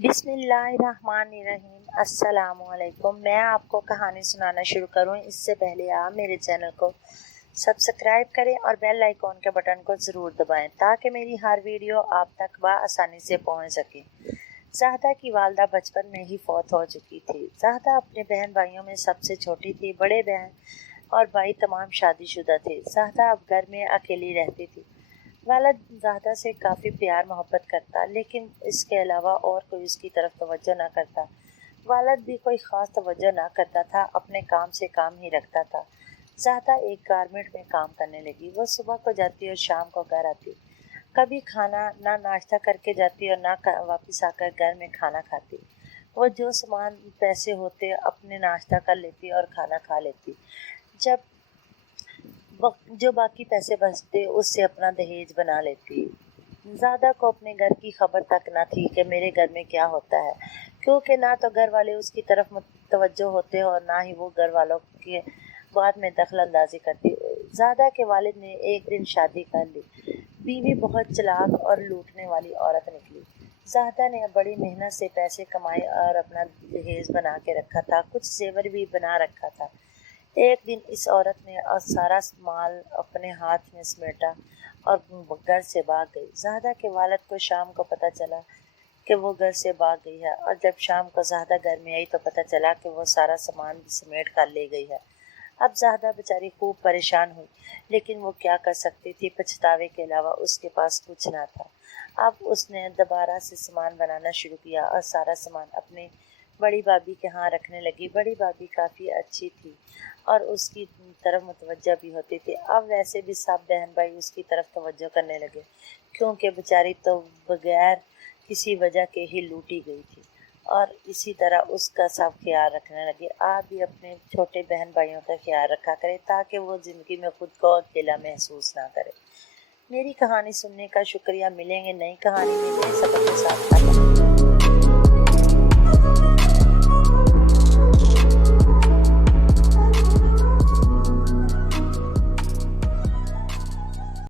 बिस्मिल्लाहिर्रहमानिर्रहीम। अस्सलामुअलैकुम। मैं आपको कहानी सुनाना शुरू करूं इससे पहले आप मेरे चैनल को सब्सक्राइब करें और बेल आइकॉन के बटन को ज़रूर दबाएं ताकि मेरी हर वीडियो आप तक आसानी से पहुंच सके। ज़हदा की वालदा बचपन में ही फौत हो चुकी थी। ज़हदा अपने बहन भाइयों में सबसे छोटी थी। बड़े बहन और भाई तमाम शादीशुदा थे। ज़हदा अब घर में अकेली रहती थी। वालिद ज़हदा से काफ़ी प्यार मोहब्बत करता, लेकिन इसके अलावा और कोई उसकी तरफ तवज्जो ना करता। वालिद भी कोई ख़ास तवज्जो ना करता था, अपने काम से काम ही रखता था। ज़हदा एक गारमेंट में काम करने लगी। वो सुबह को जाती और शाम को घर आती। कभी खाना ना नाश्ता करके जाती और ना वापस आकर घर में खाना खाती। वो जो सामान पैसे होते अपने नाश्ता कर लेती और खाना खा लेती। जो बाकी पैसे बचते उससे अपना दहेज बना लेती। ज़्यादा को अपने घर की खबर तक ना थी कि मेरे घर में क्या होता है, क्योंकि ना तो घर वाले उसकी तरफ मुतवज्जो होते और ना ही वो घर वालों के बात में दखल अंदाजी करती। ज़्यादा के वालिद ने एक दिन शादी कर ली। बीवी बहुत चालाक और लूटने वाली औरत निकली। ज़्यादा ने बड़ी मेहनत से पैसे कमाए और अपना दहेज बना के रखा था। कुछ जेवर भी बना रखा था। एक दिन इस औरत ने सारा माल अपने हाथ में समेटा और घर से भाग गई। ज़हदा के वालिद को शाम को पता चला कि वो घर से भाग गई है, और जब शाम को ज़हदा घर में आई तो पता चला कि वो सारा सामान भी समेट कर ले गई है। अब ज़हदा बेचारी खूब परेशान हुई, लेकिन वो क्या कर सकती थी। पछतावे के अलावा उसके पास कुछ ना था। अब उसने दोबारा से सामान बनाना शुरू किया और सारा सामान अपने बड़ी भाभी के यहाँ रखने लगी। बड़ी भाभी काफ़ी अच्छी थी और उसकी तरफ मुतवज्जो भी होती थी। अब वैसे भी सब बहन भाई उसकी तरफ तवज्जो करने लगे, क्योंकि बेचारी तो बगैर किसी वजह के ही लूटी गई थी, और इसी तरह उसका सब ख्याल रखने लगे। आप भी अपने छोटे बहन भाइयों का ख्याल रखा करें ताकि वो ज़िंदगी में खुद को अकेला महसूस ना करे। मेरी कहानी सुनने का शुक्रिया। मिलेंगे नई कहानी में नए सबक के साथ।